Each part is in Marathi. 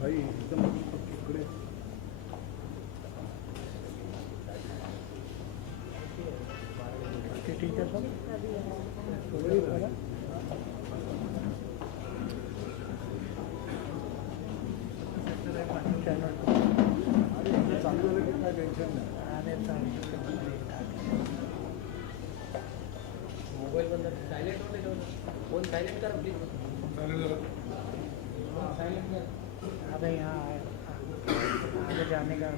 भाई एकदम इकडे ठीक है सर चालू झालं की काय टेन्शन नाही मोबाईल बंद सायलेंट होते फोन सायलेंट करा प्लीज सायलेंट कर अबे यहाँ आगे जाने का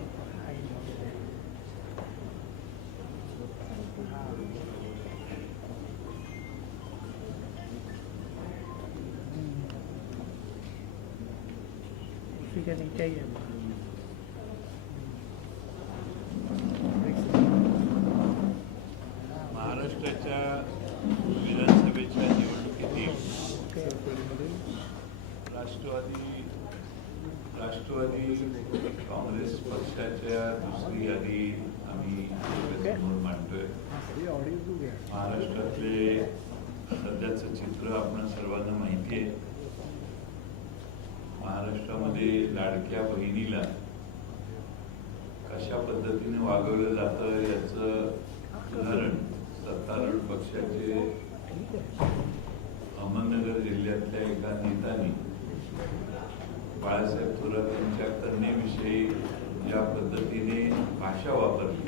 उसी के नीचे ही है महाराष्ट्राच्या विधानसभेच्या निवडणुकीतील राष्ट्रवादी काँग्रेस पक्षाच्या दुसरी यादी आम्ही समोर मांडतोय. महाराष्ट्रातले सध्याचं चित्र आपण सर्वांना माहिती आहे. महाराष्ट्रामध्ये लाडक्या बहिणीला कशा पद्धतीने वागवलं जातं याचं उदाहरण सत्तारूढ पक्षाचे अहमदनगर जिल्ह्यातल्या एका नेत्याने बाळासाहेब थोरात यांच्या कन्येविषयी ज्या पद्धतीने भाषा वापरली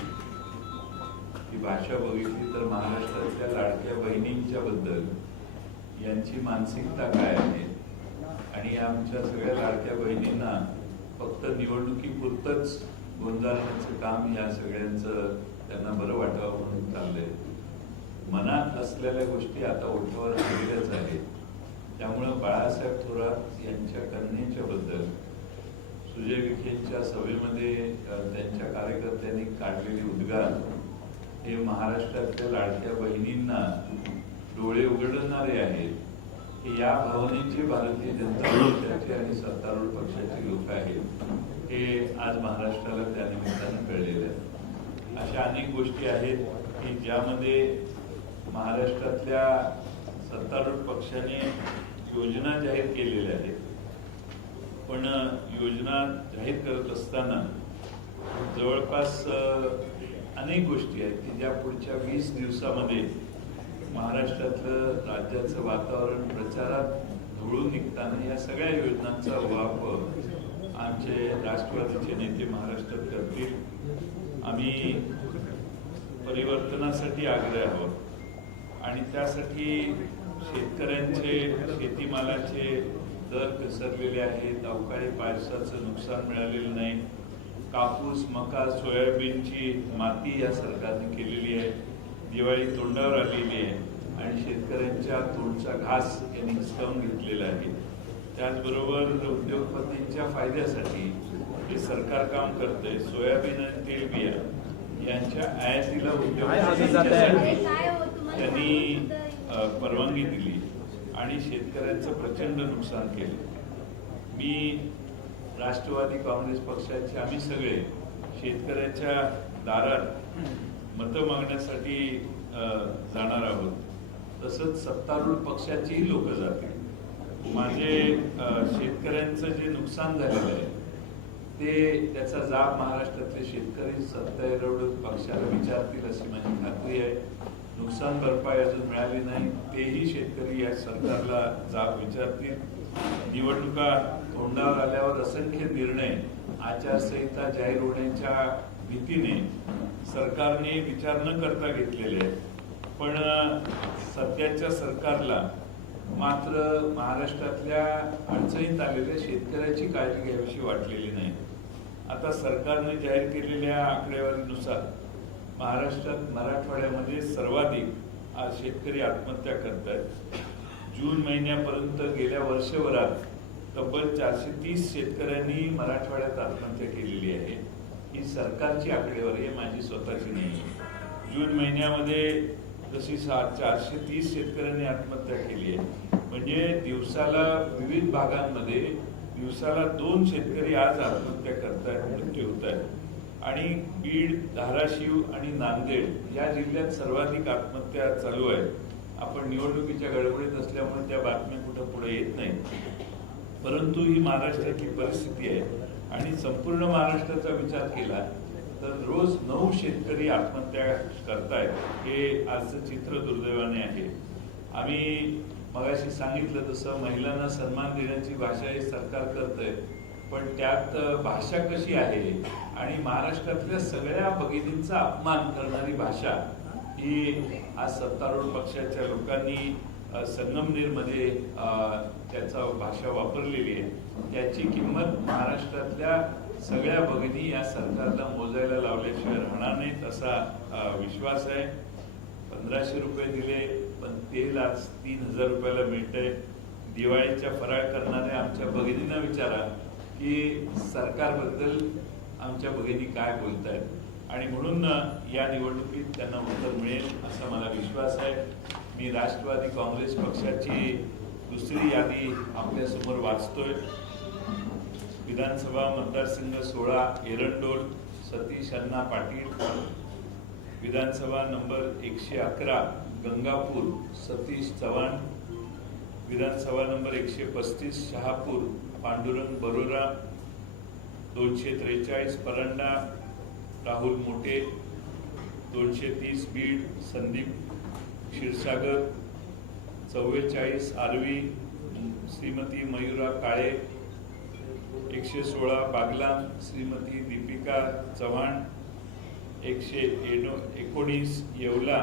ती भाषा बघितली तर महाराष्ट्रातल्या लाडक्या बहिणींच्या बद्दल यांची मानसिकता काय आहे आणि आमच्या सगळ्या लाडक्या बहिणींना फक्त निवडणुकीपुरतंच गोंजारण्याचं काम या सगळ्यांचं त्यांना बरं वाटावं म्हणून चाललंय. मनात असलेल्या गोष्टी आता ओठावर आलेल्याच आहेत. त्यामुळं बाळासाहेब थोरात यांच्या कन्येच्या बद्दल सुजय विखेंच्या सभेमध्ये त्यांच्या कार्यकर्त्यांनी काढलेले उद्गार हे महाराष्ट्रातल्या लाडक्या बहिणींना डोळे उघडणारे आहेत. या भावनेचे भारतीय जनता पक्षाचे आणि सत्तारूढ पक्षाचे लोक आहेत हे आज महाराष्ट्राला त्या निमित्तानं कळलेले आहेत. अशा अनेक गोष्टी आहेत की ज्यामध्ये महाराष्ट्रातल्या सत्तारूढ पक्षाने योजना जाहीर केलेल्या आहेत. पण योजना जाहीर करत असताना जवळपास अनेक गोष्टी आहेत की ज्या पुढच्या 20 दिवसामध्ये महाराष्ट्रातलं राज्याचं वातावरण प्रचारात धुळून निघताना या सगळ्या योजनांचा वापर आमचे राष्ट्रवादीचे नेते महाराष्ट्रात करतील. आम्ही परिवर्तनासाठी आग्रही आहोत आणि त्यासाठी शेतकऱ्यांचे शेतीमालाचे दर घसरलेले आहेत. अवकाळी पावसाचं नुकसान मिळालेलं नाही. कापूस मका सोयाबीनची माती या सरकारने केलेली आहे. दिवाळी तोंडावर आलेली आहे आणि शेतकऱ्यांच्या तोंडचा घास यांनी हिसकावून घेतलेला आहे. त्याचबरोबर उद्योगपतींच्या फायद्यासाठी जे सरकार काम करतंय सोयाबीन आणि तेलबिया यांच्या आयातीला उद्योगपतींच्यासाठी त्यांनी परवानगी दिली आणि शेतकऱ्यांचं प्रचंड नुकसान केलं. मी राष्ट्रवादी काँग्रेस पक्षाचे आम्ही सगळे शेतकऱ्याच्या दारात मतं मागण्यासाठी जाणार आहोत. तसंच सत्तारूढ पक्षाचीही लोक जातील. माझे शेतकऱ्यांचं जे नुकसान झालेलं आहे ते त्याचा जाब महाराष्ट्रातले शेतकरी सत्तारूढ पक्षाला विचारतील अशी माझी खात्री आहे. नुकसान भरपाई अजून मिळाली नाही तेही शेतकरी या सरकारला जाब विचारतील. निवडणुका तोंडावर आल्यावर असंख्य निर्णय आचारसंहिता जाहीर होण्याच्या भीतीने सरकारने विचार न करता घेतलेले आहेत. पण सध्याच्या सरकारला मात्र महाराष्ट्रातल्या अडचणीत आलेल्या शेतकऱ्याची काळजी घ्यावीशी वाटलेली नाही. आता सरकारने जाहीर केलेल्या आकडेवारीनुसार महाराष्ट्रात मराठवाड्यामध्ये सर्वाधिक आज शेतकरी आत्महत्या करत आहेत. जून महिन्यापर्यंत गेल्या वर्षभरात तब्बल 430 शेतकऱ्यांनी मराठवाड्यात आत्महत्या केलेली आहे. ही सरकारची आकडेवारी आहे, माझी स्वतःची नाही. जून महिन्यामध्ये जशी 430 शेतकऱ्यांनी आत्महत्या केली आहे म्हणजे दिवसाला विविध भागांमध्ये दिवसाला 2 शेतकरी आज आत्महत्या करतायत, मृत्यू होत आहेत. आणि बीड, धाराशिव आणि नांदेड या जिल्ह्यात सर्वाधिक आत्महत्या चालू आहेत. आपण निवडणुकीच्या गडबडीत असल्यामुळे त्या बातम्या कुठं पुढे येत नाहीत. परंतु ही महाराष्ट्रातली परिस्थिती आहे आणि संपूर्ण महाराष्ट्राचा विचार केला तर रोज 9 शेतकरी आत्महत्या करतायत हे आजचं चित्र दुर्दैवाने आहे. आम्ही मगाशी सांगितलं तसं महिलांना सन्मान देण्याची भाषा हे सरकार करतंय, पण त्यात भाषा कशी आहे आणि महाराष्ट्रातल्या सगळ्या भगिनींचा अपमान करणारी भाषा ही आज सत्तारूढ पक्षाच्या लोकांनी संगमनेरमध्ये त्याचा भाषा वापरलेली आहे. त्याची किंमत महाराष्ट्रातल्या सगळ्या भगिनी या सरकारला मोजायला लावल्याशिवाय राहणार नाहीत असा विश्वास आहे. 1500 रुपये दिले पण तेल आज 3000 रुपयाला मिळतंय. दिवाळीच्या फराळ करणाऱ्या आमच्या भगिनींना विचारा की सरकारबद्दल आमच्या भगिनी काय बोलतायत आणि म्हणून या निवडणुकीत त्यांना उत्तर मिळेल असा मला विश्वास आहे. मी राष्ट्रवादी काँग्रेस पक्षाची दुसरी यादी आपल्या समोर वाचतोय. विधानसभा मतदारसंघ 16 एरंडोल सतीश अण्णा पाटील. विधानसभा नंबर 111 गंगापूर सतीश चव्हाण. विधानसभा नंबर 135 शहापूर पांडुरंग बरोरा. 243 परंडा राहुल मोठे. 230 बीड संदीप क्षीरसागर. 44 आर्वी श्रीमती मयुरा काळे. 116 बागलान श्रीमती दीपिका चव्हाण. 119 येवला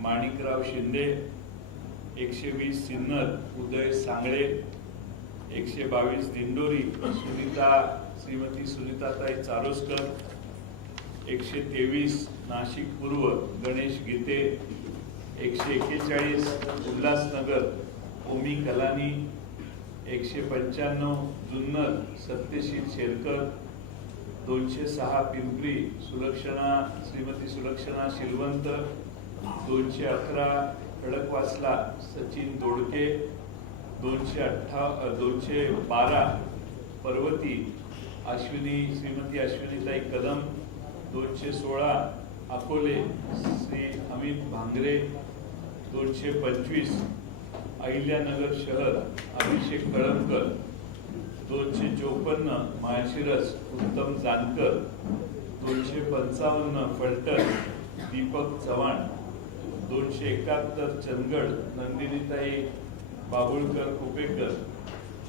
माणिकराव शिंदे. 120 सिन्नर उदय सांगळे. 122 दिंडोरी श्रीमती सुनीताताई चारोस्कर. 123 नाशिक पूर्व गणेश गीते. 141 उल्हासनगर ओमी कलानी. 195 जुन्नर सत्यशील शेरकर. 206 पिंपरी श्रीमती सुलक्षणा शिलवंत. 211 खडकवासला सचिन दोडके. 212 पर्वती श्रीमती अश्विनीताई कदम. 216 अकोले श्री अमित भांगरे. 225 अहिल्यानगर शहर अभिषेक कळमकर. 254 माळशिरस उत्तम जानकर. 255 फलटण दीपक चव्हाण. 271 चंदगड नंदिनीताई बाबुळकर कुपेकर.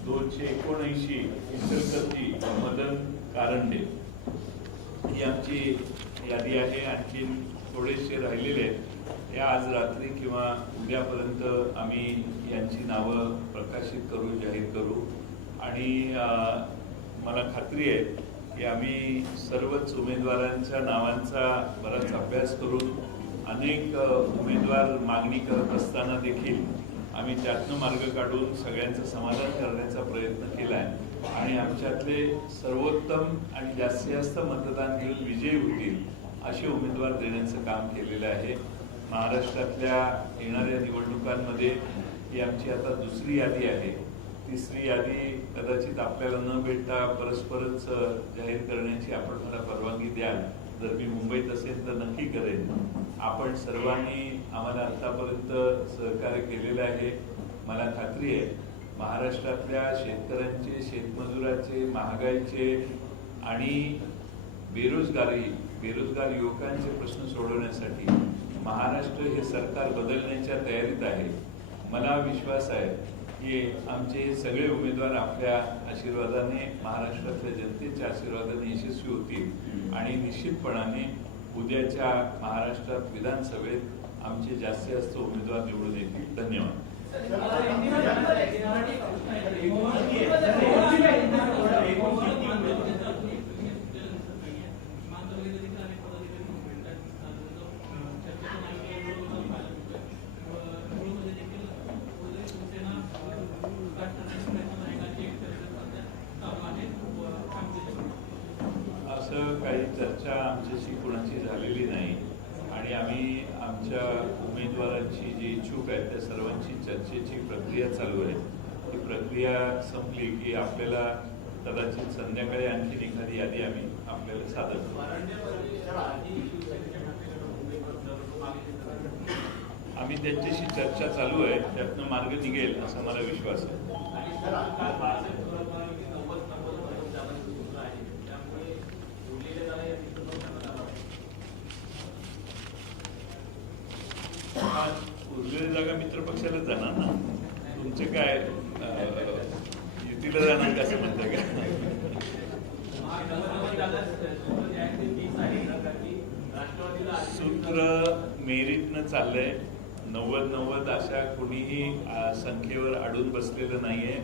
279 इचलकरंजी मदन कारंडे. ही आमची यादी आहे. आणखी थोडेसे राहिलेले आहेत या आज रात्री किंवा उद्यापर्यंत आम्ही यांची नावं प्रकाशित करू, जाहीर करू आणि मला खात्री आहे की आम्ही सर्वच उमेदवारांच्या नावांचा बराच अभ्यास करून अनेक उमेदवार मागणी करत असताना देखील आम्ही त्यातनं मार्ग काढून सगळ्यांचं समाधान करण्याचा प्रयत्न केला आहे आणि आमच्यातले सर्वोत्तम आणि जास्तीत जास्त मतदान घेऊन विजयी होतील असे उमेदवार देण्याचं काम केलेलं आहे. महाराष्ट्रातल्या येणाऱ्या निवडणुकांमध्ये ही आमची आता दुसरी यादी आहे. तिसरी यादी कदाचित आपल्याला न भेटता परस्परच जाहीर करण्याची आपण मला परवानगी द्याल. जर मी मुंबईत असेल तर नक्की करेन. आपण सर्वांनी आम्हाला आतापर्यंत सहकार्य केलेलं आहे. मला खात्री आहे महाराष्ट्रातल्या शेतकऱ्यांचे, शेतमजुराचे, महागाईचे आणि बेरोजगार युवकांचे प्रश्न सोडवण्यासाठी महाराष्ट्र हे सरकार बदलण्याच्या तयारीत आहे. मला विश्वास आहे की आमचे सगळे उमेदवार आपल्या आशीर्वादाने, महाराष्ट्रातल्या जनतेच्या आशीर्वादाने यशस्वी होतील आणि निश्चितपणाने उद्याच्या महाराष्ट्रात विधानसभेत आमचे जास्तीत जास्त उमेदवार निवडून येतील. धन्यवाद. असं काही चर्चा आमच्याशी कुणाची झालेली नाही आणि आम्ही आमच्या उमेदवारांची जी इच्छुक आहेत त्या सर्वांची चर्चेची प्रक्रिया चालू आहे. ही प्रक्रिया संपली की आपल्याला कदाचित संध्याकाळी आणखी एखादी यादी आम्ही आपल्याला सादर करू. आम्ही त्यांच्याशी चर्चा चालू आहे, त्यातनं मार्ग निघेल असा मला विश्वास आहे. मेरिटनं चाललंय. 90-90 अशा कोणीही संख्येवर अडून बसलेलं नाहीये.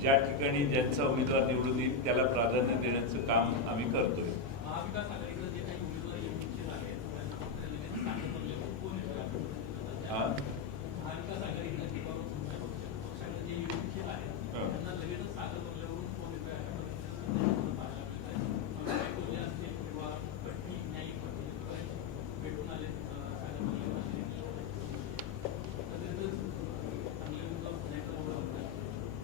ज्या ठिकाणी ज्यांचा उमेदवार निवडून येईल त्याला प्राधान्य देण्याचं काम आम्ही करतोय.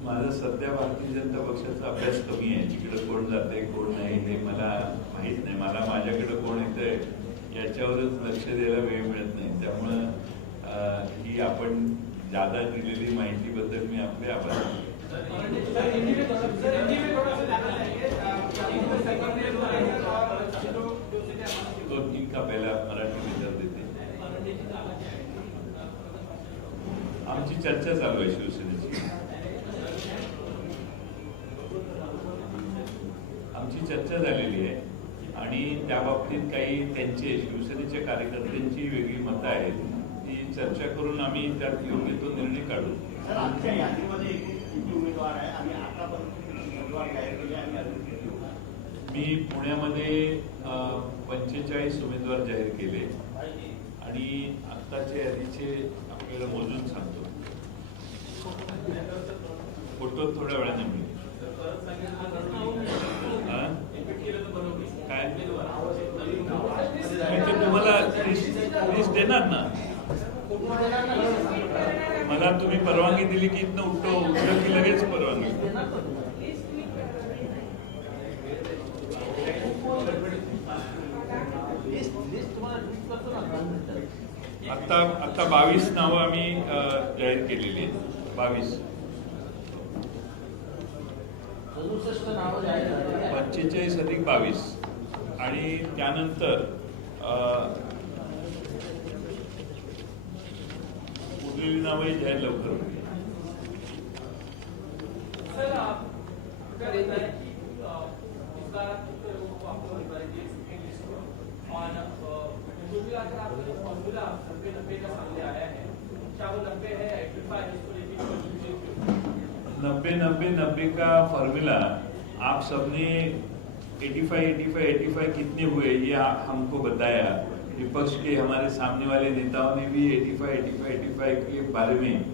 माझा सध्या भारतीय जनता पक्षाचा अभ्यास कमी आहे. तिकडे कोण जाते कोण नाही हे मला माहित नाही. मला माझ्याकडे कोण येतंय याच्यावरच लक्ष द्यायला वेळ मिळत नाही. त्यामुळं ही आपण जादा दिलेली माहितीबद्दल मी आपले आभार. तो इनका पहिला मराठी विचार देते. आमची चर्चा चालू आहे शिवसेनेची. आमची चर्चा झालेली आहे आणि त्या बाबतीत काही त्यांचे शिवसेनेच्या कार्यकर्त्यांची वेगळी मतं आहेत. ती चर्चा करून आम्ही त्यात योग्य तो निर्णय काढू. मी पुण्यामध्ये 45 उमेदवार जाहीर केले आणि आत्ताच्या यादीचे आपल्याला मोजून सांगतो. फोटो थोड्या वेळाने मिळेल. काय तुम्हाला लिस्ट देणार ना. मला तुम्ही परवानगी दिली की इथनं उठलं की लगेच परवानगी. आता 22 नावं आम्ही जाहीर केलेली आहेत. 22 45 अधिक 22 आणि त्यानंतर उरलेली नावं जाहीर लवकर होईल. नब्बे 90 का फॉर्मूला आप सबने 85 कितने हुए ये हमको बताया. विपक्ष के हमारे सामने वाले नेताओं ने भी 85 के बारे में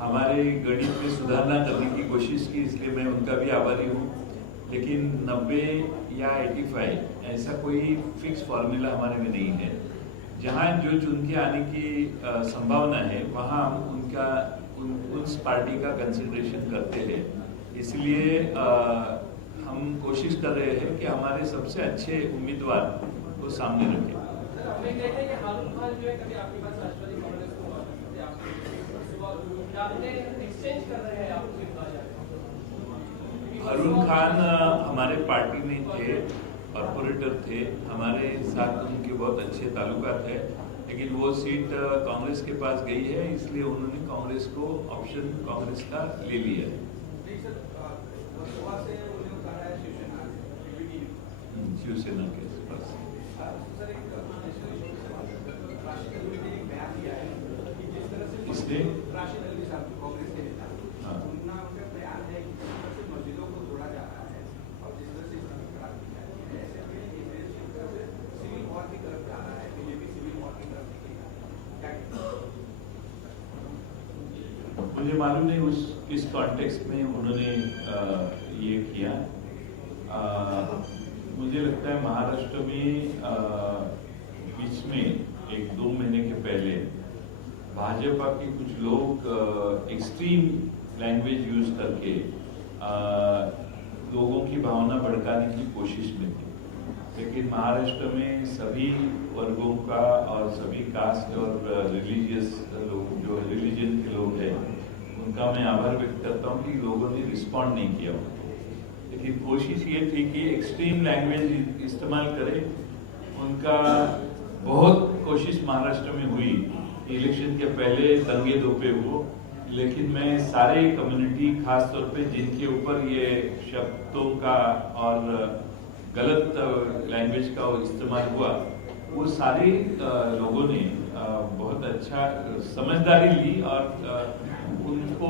हमारे गणित में सुधारना करने की कोशिश की. इसलिए मैं उनका भी आभारी हूँ. लेकिन 90 या 85 ऐसा कोई फिक्स फॉर्मूला हमारे में नहीं है. जहाँ जो चुन के आने की संभावना है वहाँ हम उस पार्टी का कंसिडरेशन करते हैं. इसलिए हम कोशिश कर रहे हैं कि हमारे सबसे अच्छे उम्मीदवार को सामने रखें. अरुण खान हमारे पार्टी में थे, कॉर्पोरेटर थे. हमारे साथ उनके बहुत अच्छे ताल्लुकात है. लेकिन वो सीट कांग्रेस के पास गई है. इसलिए उन्होंने कांग्रेस को ऑप्शन कांग्रेस का ले लिया है. शिवसेना के पास इसलिए मुझे मालूम नहीं किस कॉन्टेक्स्ट में उन्होंने ये किया. मुझे लगता है महाराष्ट्र में बीच में 1-2 महीने के पहले भाजपा के कुछ लोग एक्सट्रीम लैंग्वेज यूज करके लोगों की भावना भड़काने की कोशिश में थे. लेकिन महाराष्ट्र में सभी वर्गों का और सभी कास्ट और रिलीजियस लोग जो रिलीजन के लोग हैं उनका मैं आभार व्यक्त करता हूँ कि लोगों ने रिस्पॉन्ड नहीं किया. लेकिन कोशिश ये थी कि एक्सट्रीम लैंग्वेज इस्तेमाल करें. उनका बहुत कोशिश महाराष्ट्र में हुई. इलेक्शन के पहले दंगे दोपे हो. लेकिन मैं सारे कम्युनिटी खास तौर पे जिनके ऊपर ये शब्दों का और गलत लैंग्वेज का इस्तेमाल हुआ वो सारे लोगों ने बहुत अच्छा समझदारी ली और उनको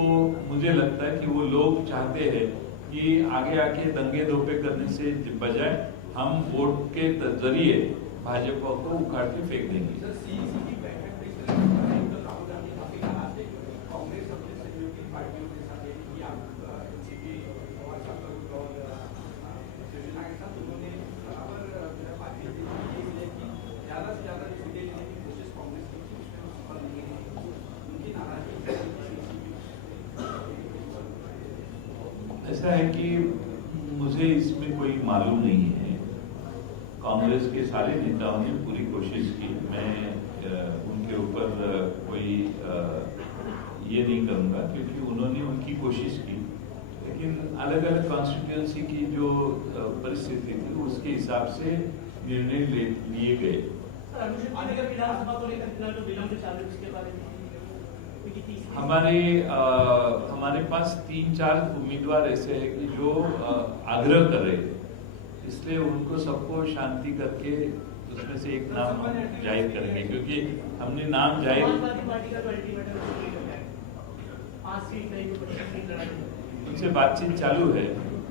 मुझे लगता है कि वो लोग चाहते हैं कि आगे आके दंगे रोपे करने से बजाय हम वोट के जरिए भाजपा को उखाड़ के फेंक देंगे। ऐसा है कि मुझे इसमें कोई मालूम नहीं है। कांग्रेस के सारे नेताओं ने पूरी कोशिश की, मैं उनके ऊपर कोई ये नहीं करूंगा क्योंकि उन्होंने उनकी कोशिश की, लेकिन अलग अलग कॉन्स्टिट्यूएंसी की जो परिस्थिति थी उसके हिसाब से निर्णय लिए गए। हमारे पास 3-4 उम्मीदवार ऐसे हैं कि जो आग्रह कर रहे थे, इसलिए उनको सबको शांति करके उसमें से एक नाम जाहिर करेंगे, क्योंकि हमने नाम जाहिर उनसे बातचीत चालू है,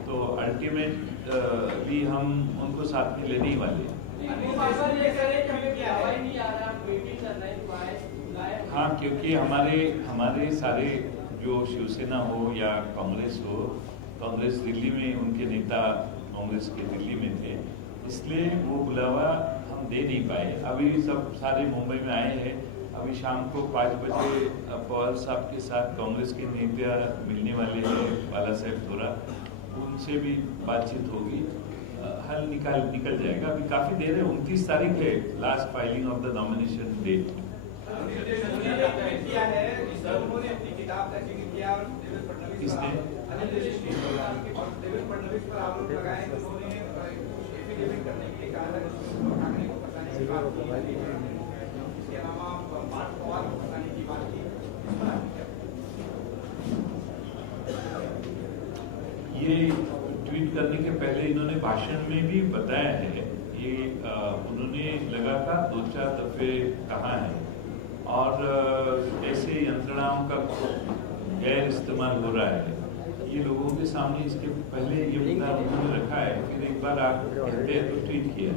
तो अल्टीमेट भी हम उनको साथ में लेने ही वाले हैं। हाँ, क्योंकि हमारे सारे जो शिवसेना हो या कांग्रेस हो, कांग्रेस दिल्ली में उनके नेता कांग्रेस के दिल्ली में थे, इसलिए वो बुलावा हम दे नहीं पाए। अभी सब सारे मुंबई में आए हैं। अभी शाम को 5 बजे पवार साहब के साथ कांग्रेस के नेता मिलने वाले हैं, बाला साहेब थोड़ा, उनसे भी बातचीत होगी, हल निकल जाएगा। अभी काफी देर है, 29 तारीख है last filing of the nomination date. किसने? ये ट्वीट करने के पहले इन्होंने भाषण में भी बताया है, ये उन्होंने लगातार 2-4 दफे कहा है, और ऐसे यंत्रणाओं का गैर इस्तेमाल हो रहा है। ये लोगों के सामने इसके पहले ये मुद्दा उन्होंने रखा है, फिर एक बार आप कहते हैं तो ट्वीट किया।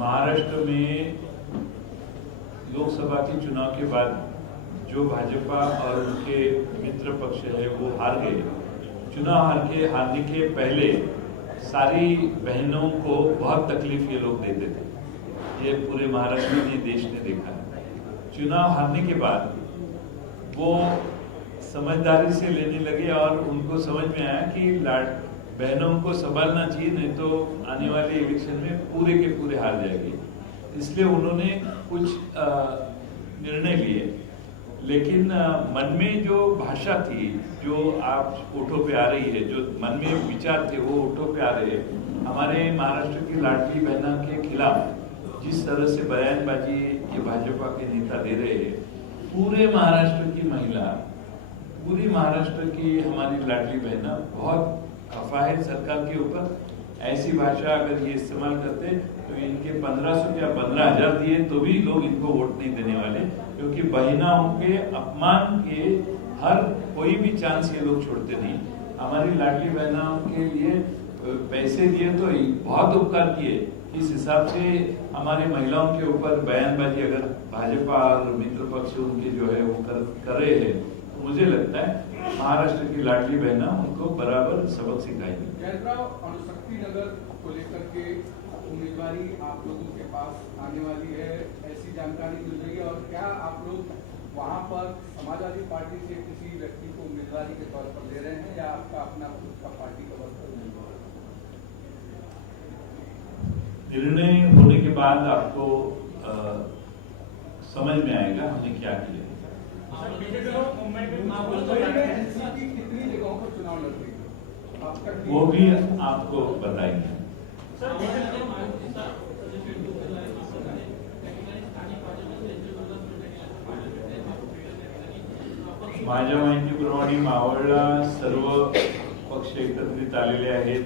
महाराष्ट्र में लोकसभा के चुनाव के बाद जो भाजपा और उनके मित्र पक्ष है वो हार गए। चुनाव हारने के पहले सारी बहनों को बहुत तकलीफ ये लोग देते थे। ये पूरे महाराष्ट्र ने, देश ने देखा। चुनाव हारने के बाद वो समझदारी से लेने लगे और उनको समझ में आया कि बहनों को संभालना चाहिए, नहीं तो आने वाले इलेक्शन में पूरे के पूरे हार जाएगी। इसलिए उन्होंने कुछ निर्णय लिए, लेकिन मन में जो भाषा थी, जो आप ओठों पे आ रही है, जो मन में विचार थे वो ओठों पे आ रहे हैं। हमारे महाराष्ट्र की लाडली बहना के खिलाफ जिस तरह से बयानबाजी ये भाजपा के नेता दे रहे हैं, पूरे महाराष्ट्र की महिला, पूरी महाराष्ट्र की हमारी लाडली बहना बहुत खफा है सरकार के ऊपर। ऐसी भाषा अगर ये इस्तेमाल करते तो इनके 1500 या 15,000 दिए तो भी लोग इनको वोट नहीं देने वाले, क्योंकि बहनाओं के अपमान के हर कोई भी चांस ये लोग छोड़ते नहीं। हमारी लाडली बहनाओं के लिए पैसे दिए तो बहुत उपकार किए, इस हिसाब से हमारी महिलाओं के ऊपर बयानबाजी अगर भाजपा और मित्र पक्ष उनके जो है वो कर रहे हैं, तो मुझे लगता है महाराष्ट्र की लाडली बहना उनको बराबर सबक सिखाएंगे। शक्ति नगर को लेकर के उम्मीदवारी आप लोगों के पास आने वाली है, ऐसी जानकारी मिल रही है, और क्या आप लोग वहां पर समाजवादी पार्टी से किसी व्यक्ति को उम्मीदवारी के तौर पर दे रहे हैं, या आपका अपना खुद का पार्टी का वर्कर? निर्णय होने के बाद आपको समझ में आएगा हमने क्या किया। कितनी जगहों पर चुनाव लड़ रही है वो भी आपको बताएंगे। माझ्या माहितीप्रमाणे मावळला सर्व पक्ष एकत्रित आलेले आहेत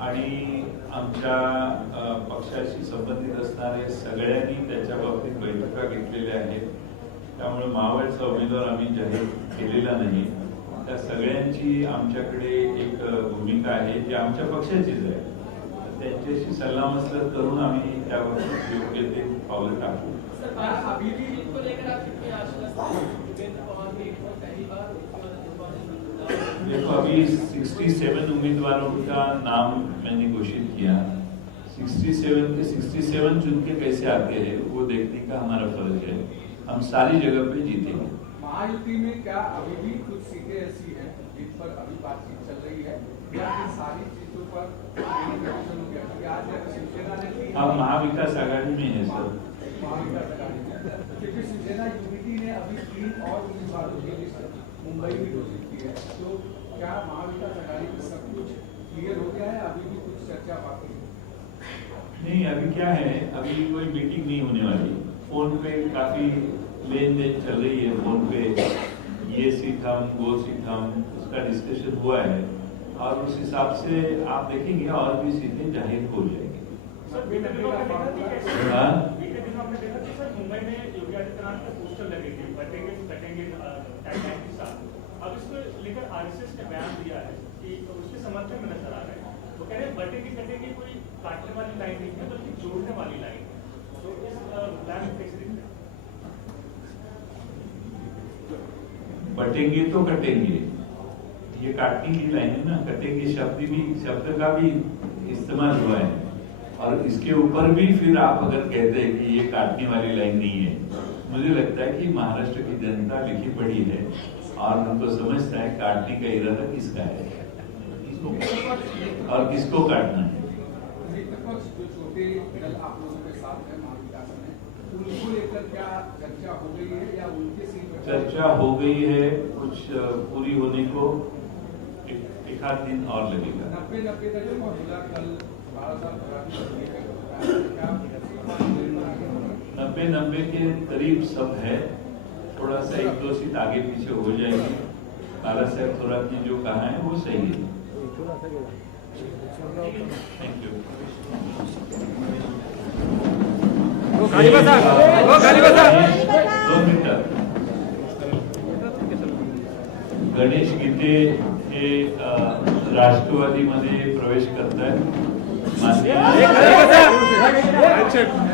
आणि आमच्या पक्षाशी संबंधित असणारे सगळ्यांनी त्याच्या बाबतीत बैठका घेतलेल्या आहेत. त्यामुळे मावळचा उमेदवार आम्ही जाहीर केलेला नाही. त्या सगळ्यांची आमच्याकडे एक भूमिका आहे जी आमच्या पक्षाचीच आहे. त्यांच्याशी सल्लामसलत करून आम्ही त्याबाबतीत योग्य ते पावलं टाकू. देखो अभी 67 उम्मीदवारों का नाम मैंने घोषित किया. 67 के 67 चुन के कैसे आते हैं वो देखने का हमारा फर्ज है. हम सारी जगह पे जीतेंगे. महायुति में क्या अभी भी कुछ सीटें ऐसी हैं जिन पर अभी बातचीत चल रही है या इन सारी चीजों पर हो गया? क्योंकि आज शिवसेना ने हम महाविकास आघाड़ी में है सर. महाविकास आघाड़ी में क्योंकि शिवसेना यूनिटी ने अभी 3 और उम्मीदवारों की लिस्ट मुंबई में घोषित की है. तो क्या महाविकास आघाड़ी में सब कुछ क्लियर हो गया है? अभी भी कुछ चर्चा बाकी है? नहीं, अभी क्या है, अभी कोई मीटिंग नहीं होने वाली. फोन पे काफी लेन देन चल रही है. फोन पे ये सीट हम वो सीट हम उसका डिस्कशन हुआ है और उस हिसाब से आप देखेंगे और भी सीटें जाहिर हो जाएंगी. हाँ? मुंबई में योगी आदित्यनाथ के पोस्टर लगे थे, बटेंगे तो कटेंगे टैगलाइन के साथ. अब इसको लेकर आरएसएस ने बयान दिया है कि उसके समर्थन में नजर आ रहा है. वो कह रहे हैं बटेंगे कटेंगे कोई काटने वाली लाइन नहीं है बल्कि जोड़ने वाली लाइन है. तो इस प्लान को कैसे देखते हैं? बटेंगे तो कटेंगे, ये काटने की लाइन है ना. कटेंगे शब्द का भी इस्तेमाल हुआ है और इसके ऊपर भी फिर आप अगर कहते हैं कि ये काटने वाली लाइन नहीं है, मुझे लगता है कि महाराष्ट्र की जनता लिखी पढ़ी है और हमको समझता है काटने का इरादा किसका है और किसको काटना है. जो छोटे दल आप लोगों के साथ है महाविकास में, उनको लेकर क्या चर्चा हो गई है या उनके सीट पर चर्चा हो गई है. कुछ पूरी होने को एक आध दिन और लगेगा. 90 का जो फॉर्मूला कल 12 साल पुरानी 90 के करीब सब है. थोड़ा सा 1-2 सीट आगे पीछे हो जाएगी. बाला साहब थोरात ने जो कहा है वो सही है. Thank you. गणेश गीते हे राष्ट्रवादीमध्ये प्रवेश करतायत. माननीय